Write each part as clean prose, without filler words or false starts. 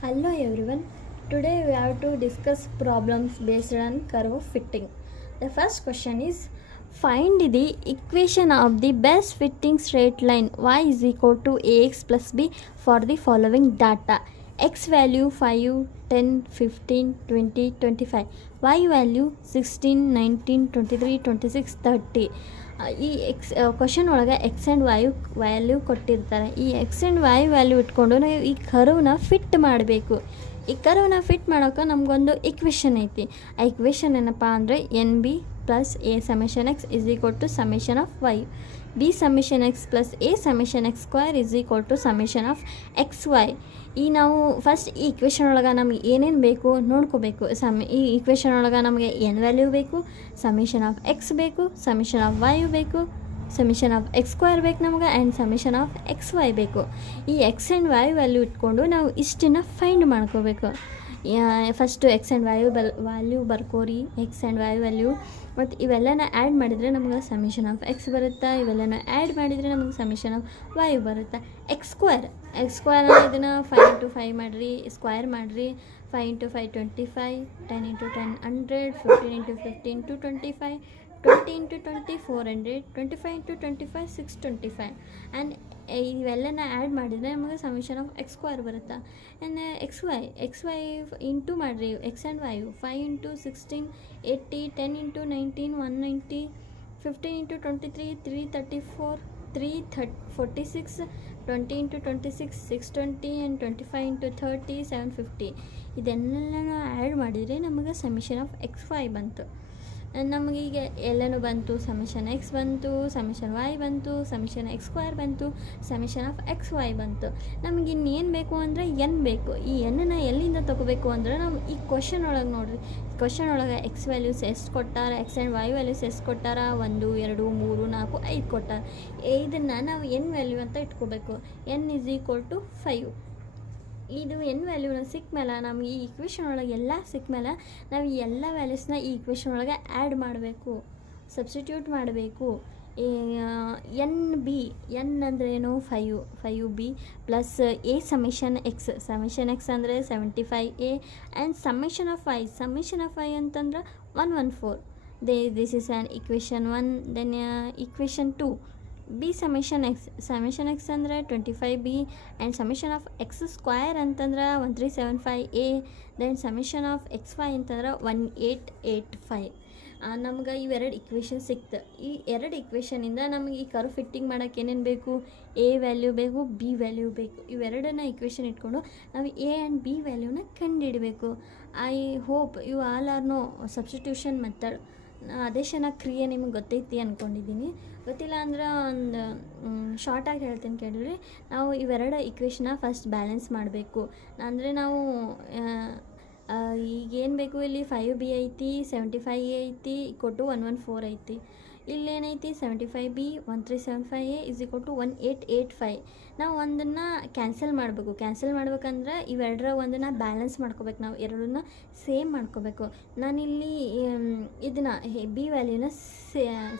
Hello everyone. Today we have to discuss problems based on curve fitting. The first question is, find the equation of the best fitting straight line y is equal to ax plus b for the following data. X value 5, 10, 15, 20, 25. Y value 16, 19, 23, 26, 30. ಈ question ಒಳಗೆ X and Y value ಕೊಟ್ಟಿರ್ತಾರೆ. ಈ X and Y value ಇಟ್ಕೊಂಡು ನಾವು ಈ ಕರ್ವ್ನ fit ಮಾಡಬೇಕು. ಈ ಕರ್ವ್ನ ಫಿಟ್ ಮಾಡೋಕೆ ನಮಗೊಂದು ಇಕ್ವೇಷನ್ ಐತಿ. ಆ ಇಕ್ವೇಷನ್ ಏನಪ್ಪ ಅಂದರೆ N B plus A summation X is equal to summation of Y, B summation X plus A summation X square is equal to summation of X Y. ಈ ನಾವು ಫಸ್ಟ್ ಈ equation ಒಳಗೆ ನಮಗೆ ಏನೇನು ಬೇಕು ನೋಡ್ಕೋಬೇಕು. ಈ ಇಕ್ವೇಷನ್ ಒಳಗೆ ನಮಗೆ ಎನ್ ವ್ಯಾಲ್ಯೂ ಬೇಕು, ಸಮೇಷನ್ ಆಫ್ ಎಕ್ಸ್ ಬೇಕು, ಸಮೇಷನ್ ಆಫ್ ವೈ ಬೇಕು, ಸಮೇಷನ್ ಆಫ್ ಎಕ್ಸ್ ಸ್ಕ್ವೇರ್ ಬೇಕು ನಮಗೆ, and summation of X Y ಬೇಕು. ಈ ಎಕ್ಸ್ ಆ್ಯಂಡ್ ವೈ ವ್ಯಾಲ್ಯೂ ಇಟ್ಕೊಂಡು ನಾವು ಇಷ್ಟನ್ನು ಫೈಂಡ್ ಮಾಡ್ಕೋಬೇಕು. ಫಸ್ಟು ಎಕ್ಸ್ ಆ್ಯಂಡ್ ವ್ಯಾಲ್ಯೂ ಬರ್ಕೋರಿ, ಎಕ್ಸ್ ಆ್ಯಂಡ್ ವೈ ವ್ಯಾಲ್ಯೂ. ಮತ್ತು ಇವೆಲ್ಲನ ಆ್ಯಡ್ ಮಾಡಿದರೆ ನಮಗೆ ಸಮೇಷನ್ ಆಫ್ ಎಕ್ಸ್ ಬರುತ್ತೆ. ಇವೆಲ್ಲನ ಆ್ಯಡ್ ಮಾಡಿದರೆ ನಮಗೆ ಸಮೇಷನ್ ಆಫ್ ವೈ ಬರುತ್ತೆ. ಎಕ್ಸ್ ಸ್ಕ್ವೇರ್ ಇದನ್ನು 5 into 5 ಮಾಡಿರಿ, ಸ್ಕ್ವೇರ್ ಮಾಡಿರಿ. 5 into 5 25, 10 into 10 100, 15 into 15 225, 20 into 20 400, 25 into 25 625. And ಇವೆಲ್ಲನ ಆ್ಯಡ್ ಮಾಡಿದರೆ ನಮಗೆ ಸಮೇಷನ್ ಆಫ್ ಎಕ್ಸ್ ಸ್ಕ್ವೇರ್ ಬರುತ್ತೆ. ಆ್ಯಂಡ್ ಎಕ್ಸ್ ವೈ ಇಂಟು ಮಾಡಿರಿ, X and Y 5 into 16 80, 10 into 19 190, 15 into 23 334, 346, 20 into 26 620, and 25 into 30 750. ಇದೆಲ್ಲ ಆ್ಯಡ್ ಮಾಡಿದರೆ ನಮಗೆ ಸಮೇಷನ್ ಆಫ್ ಎಕ್ಸ್ ವೈ ಬಂತು. ನಮಗೀಗ ಎಲ್ಲನೂ ಬಂತು. ಸಮೇಷನ್ ಎಕ್ಸ್ ಬಂತು, ಸಮೇಷನ್ ವೈ ಬಂತು, ಸಮೇಷನ್ ಎಕ್ಸ್ ಸ್ಕ್ವೇರ್ ಬಂತು, ಸಮೇಷನ್ ಆಫ್ ಎಕ್ಸ್ ವೈ ಬಂತು. ನಮಗೆ ಇನ್ನೇನು ಬೇಕು ಅಂದರೆ ಎನ್ ಬೇಕು. ಈ ಎನ್ನನ್ನು ಎಲ್ಲಿಂದ ತೊಗೋಬೇಕು ಅಂದರೆ ನಾವು ಈ ಕ್ವಶನ್ ಒಳಗೆ ನೋಡಿರಿ. ಕ್ವಶನ್ ಒಳಗೆ ಎಕ್ಸ್ ವ್ಯಾಲ್ಯೂಸ್ ಎಷ್ಟು ಕೊಟ್ಟಾರ, ಎಕ್ಸ್ ಆ್ಯಂಡ್ ವೈ ವ್ಯಾಲ್ಯೂಸ್ ಎಷ್ಟು ಕೊಟ್ಟಾರ, 1 2 3 4 5 ಕೊಟ್ಟಾರ. ಇದನ್ನು ನಾವು ಎನ್ ವ್ಯಾಲ್ಯೂ ಅಂತ ಇಟ್ಕೋಬೇಕು. N is equal to 5. ಇದು ಎನ್ ವ್ಯಾಲ್ಯೂನ ಸಿಕ್ಕ ಮೇಲೆ ನಮಗೆ ಈ ಇಕ್ವೇಷನ್ ಒಳಗೆ ಎಲ್ಲ ಸಿಕ್ಕ ಮೇಲೆ ನಾವು ಈ ಎಲ್ಲ ವ್ಯಾಲ್ಯೂಸ್ನ ಈ ಇಕ್ವೇಷನ್ ಒಳಗೆ ಆ್ಯಡ್ ಮಾಡಬೇಕು, ಸಬ್ಸ್ಟಿಟ್ಯೂಟ್ ಮಾಡಬೇಕು. ಎನ್ ಅಂದ್ರೇನು 5 B plus A summation X ಅಂದರೆ 75 A, and summation of Y ಅಂತಂದ್ರೆ 114. This is an equation 1. Then equation 2 B summation X ಅಂದರೆ 25 B, and summation of X square ಅಂತಂದ್ರೆ 1375 A. Then summation of X Y ಅಂತಂದ್ರೆ 1885. ನಮ್ಗೆ ಇವೆರಡು equation ಸಿಕ್ತು. ಈ ಎರಡು ಇಕ್ವೇಷನಿಂದ ನಮಗೆ ಈ ಕರ್ವ್ ಫಿಟ್ಟಿಂಗ್ ಮಾಡೋಕ್ಕೆ ಏನೇನು ಬೇಕು, ಎ ವ್ಯಾಲ್ಯೂ ಬೇಕು, ಬಿ ವ್ಯಾಲ್ಯೂ ಬೇಕು. ಇವೆರಡನ್ನ ಇಕ್ವೇಷನ್ ಇಟ್ಕೊಂಡು ನಾವು ಎ ಆ್ಯಂಡ್ ಬಿ ವ್ಯಾಲ್ಯೂನ ಕಂಡುಹಿಡಬೇಕು. I hope you all are know substitution method. ಆದೇಶನ ಕ್ರಿಯೆ ನಿಮಗೆ ಗೊತ್ತೈತಿ ಅಂದ್ಕೊಂಡಿದ್ದೀನಿ. ಗೊತ್ತಿಲ್ಲ ಅಂದ್ರೆ ಒಂದು ಶಾರ್ಟಾಗಿ ಹೇಳ್ತೀನಿ ಕೇಳಿರಿ. ನಾವು ಇವೆರಡು ಇಕ್ವೇಷನ್ನ ಫಸ್ಟ್ ಬ್ಯಾಲೆನ್ಸ್ ಮಾಡಬೇಕು. ಅಂದರೆ ನಾವು ಈಗೇನು ಬೇಕು, ಇಲ್ಲಿ 5 ಬಿ ಐತಿ, 75 ಎ ಐತಿ, ಕೊಟ್ಟು 114 ಐತಿ. ಇಲ್ಲೇನೈತಿ 75 B 1375 A is equal to 1885. ನಾವು ಒಂದನ್ನು ಕ್ಯಾನ್ಸಲ್ ಮಾಡಬೇಕು. ಕ್ಯಾನ್ಸಲ್ ಮಾಡ್ಬೇಕಂದ್ರೆ ಇವೆರಡರ ಒಂದನ್ನು ಬ್ಯಾಲೆನ್ಸ್ ಮಾಡ್ಕೋಬೇಕು. ನಾವು ಎರಡನ್ನ ಸೇಮ್ ಮಾಡ್ಕೋಬೇಕು. ನಾನಿಲ್ಲಿ ಇದನ್ನು ಬಿ ವ್ಯಾಲ್ಯೂನ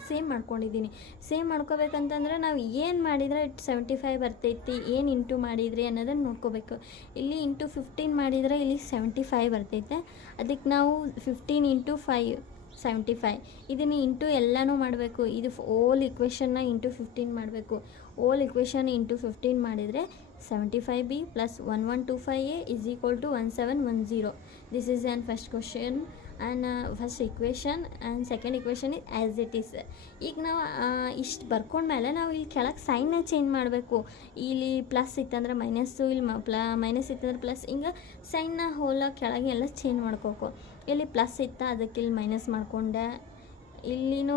ಸೇಮ್ ಮಾಡ್ಕೊಂಡಿದ್ದೀನಿ. ಸೇಮ್ ಮಾಡ್ಕೋಬೇಕಂತಂದ್ರೆ ನಾವು ಏನು ಮಾಡಿದರೆ 75 ಬರ್ತೈತಿ, ಏನು ಇಂಟು ಮಾಡಿದ್ರಿ ಅನ್ನೋದನ್ನು ನೋಡ್ಕೋಬೇಕು. ಇಲ್ಲಿ ಇಂಟು 15 ಮಾಡಿದರೆ ಇಲ್ಲಿ 75 ಬರ್ತೈತೆ. ಅದಕ್ಕೆ ನಾವು 15 into 5 75. ಇದನ್ನು ಇಂಟು ಎಲ್ಲನೂ ಮಾಡಬೇಕು. ಇದು ಓಲ್ ಇಕ್ವೇಷನ್ನ ಇಂಟು 15 ಮಾಡಬೇಕು. ಓಲ್ ಇಕ್ವೇಷನ್ ಇಂಟು 15 ಮಾಡಿದರೆ 75 B plus 1125 A is equal to 1710. This is an first question and first equation. And second equation is as it is. ಈಗ ನಾವು ಇಷ್ಟು ಬರ್ಕೊಂಡ್ಮೇಲೆ ನಾವು ಇಲ್ಲಿ ಕೆಳಗೆ ಸೈನ್ನ ಚೇಂಜ್ ಮಾಡಬೇಕು. ಇಲ್ಲಿ ಪ್ಲಸ್ ಇತ್ತಂದ್ರೆ ಮೈನಸ್ಸು, ಇಲ್ಲಿ ಮೈನಸ್ ಇತ್ತಂದ್ರೆ ಪ್ಲಸ್, ಹಿಂಗೆ ಸೈನ್ನ ಹೋಲ ಕೆಳಗೆ ಎಲ್ಲ ಚೇಂಜ್ ಮಾಡ್ಕೋಬೇಕು. ಇಲ್ಲಿ ಪ್ಲಸ್ ಇತ್ತ, ಅದಕ್ಕೆ ಇಲ್ಲಿ ಮೈನಸ್ ಮಾಡಿಕೊಂಡೆ. ಇಲ್ಲಿನೂ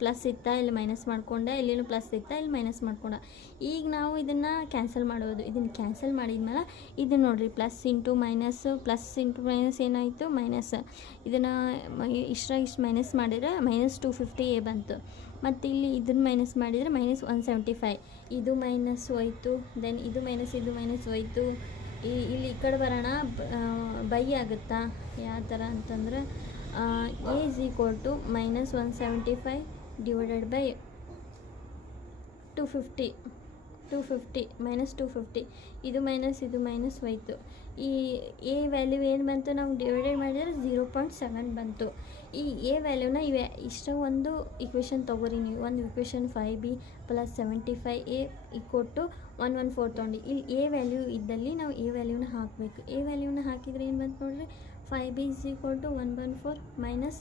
ಪ್ಲಸ್ ಇತ್ತ, ಇಲ್ಲಿ ಮೈನಸ್ ಮಾಡಿಕೊಂಡೆ. ಇಲ್ಲಿನೂ ಪ್ಲಸ್ ಇತ್ತ, ಇಲ್ಲಿ ಮೈನಸ್ ಮಾಡ್ಕೊಂಡೆ. ಈಗ ನಾವು ಇದನ್ನು ಕ್ಯಾನ್ಸಲ್ ಮಾಡೋದು. ಇದನ್ನು ಕ್ಯಾನ್ಸಲ್ ಮಾಡಿದ್ಮೇಲೆ ಇದು ನೋಡಿರಿ, ಪ್ಲಸ್ ಇಂಟು ಮೈನಸ್ ಏನಾಯಿತು, ಮೈನಸ್. ಇದನ್ನು ಇಷ್ಟು ಮೈನಸ್ ಮಾಡಿದರೆ -250 ಎ ಬಂತು. ಮತ್ತು ಇಲ್ಲಿ ಇದನ್ನು ಮೈನಸ್ ಮಾಡಿದರೆ -175. ಇದು ಮೈನಸ್ ಹೋಯ್ತು. ದೆನ್ ಇದು ಮೈನಸ್ ಹೋಯ್ತು. ಇಲ್ಲಿ ಈ ಕಡೆ ಬರೋಣ, ಬೈ ಆಗುತ್ತಾ ಯಾವ ಥರ ಅಂತಂದ್ರೆ A is equal to -175 divided by 250. 250 minus 250, ಇದು ಮೈನಸ್ ಹೋಯ್ತು. ಈ ಎ ವ್ಯಾಲ್ಯೂ ಏನು ಬಂತು, ನಾವು ಡಿವೈಡೆಡ್ ಮಾಡಿದರೆ 0.7 ಬಂತು. ಈ ಎ ವ್ಯಾಲ್ಯೂನ ಇಷ್ಟ ಒಂದು ಇಕ್ವೇಷನ್ ತೊಗೋರಿ ನೀವು. ಒಂದು ಇಕ್ವೇಷನ್ 5b + 75a = 114 ತೊಗೊಂಡು ಇಲ್ಲಿ ಎ ವ್ಯಾಲ್ಯೂ ಇದ್ದಲ್ಲಿ ನಾವು ಎ ವ್ಯಾಲ್ಯೂನ ಹಾಕಬೇಕು. ಎ ವ್ಯಾಲ್ಯೂನ ಹಾಕಿದರೆ ಏನು ಬಂತು ನೋಡಿರಿ, 5b = 114 ಮೈನಸ್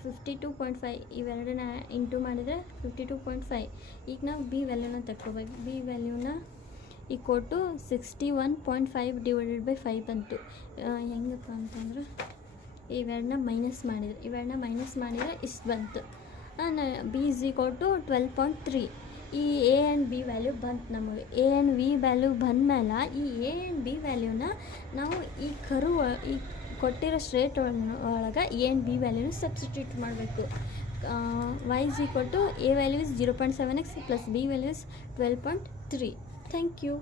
52.5 ಇವೆರಡನ್ನ ಇಂಟು ಮಾಡಿದರೆ 52.5. ಈಗ ನಾವು ಬಿ ವ್ಯಾಲ್ಯೂನ ತಗೋಬೇಕು. ಬಿ ವ್ಯಾಲ್ಯೂನ = 61.5 / 5 ಬಂತು. ಹೆಂಗಪ್ಪ ಅಂತಂದ್ರೆ ಇವೆರಡನ್ನ ಮೈನಸ್ ಮಾಡಿದರೆ ಇಷ್ಟು ಬಂತು. ಬಿ = 12.3. ಈ ಎ ಆ್ಯಂಡ್ ಬಿ ವ್ಯಾಲ್ಯೂ ಬಂತು ನಮಗೆ. ಎ ಆ್ಯಂಡ್ ವಿ ವ್ಯಾಲ್ಯೂ ಬಂದಮೇಲೆ ಈ ಎ ಆ್ಯಂಡ್ ಬಿ ವ್ಯಾಲ್ಯೂನ ನಾವು ಈ ಈ ಕೊಟ್ಟಿರೋ ಸ್ಟ್ರೇಟ್ ಒಳಗೆ ಎ ಆ್ಯಂಡ್ ಬಿ ವ್ಯಾಲ್ಯೂನ ಸಬ್ಸ್ಟಿಟ್ಯೂಟ್ ಮಾಡಬೇಕು. y = a value is 0.7x + b value is 12.3. Thank you.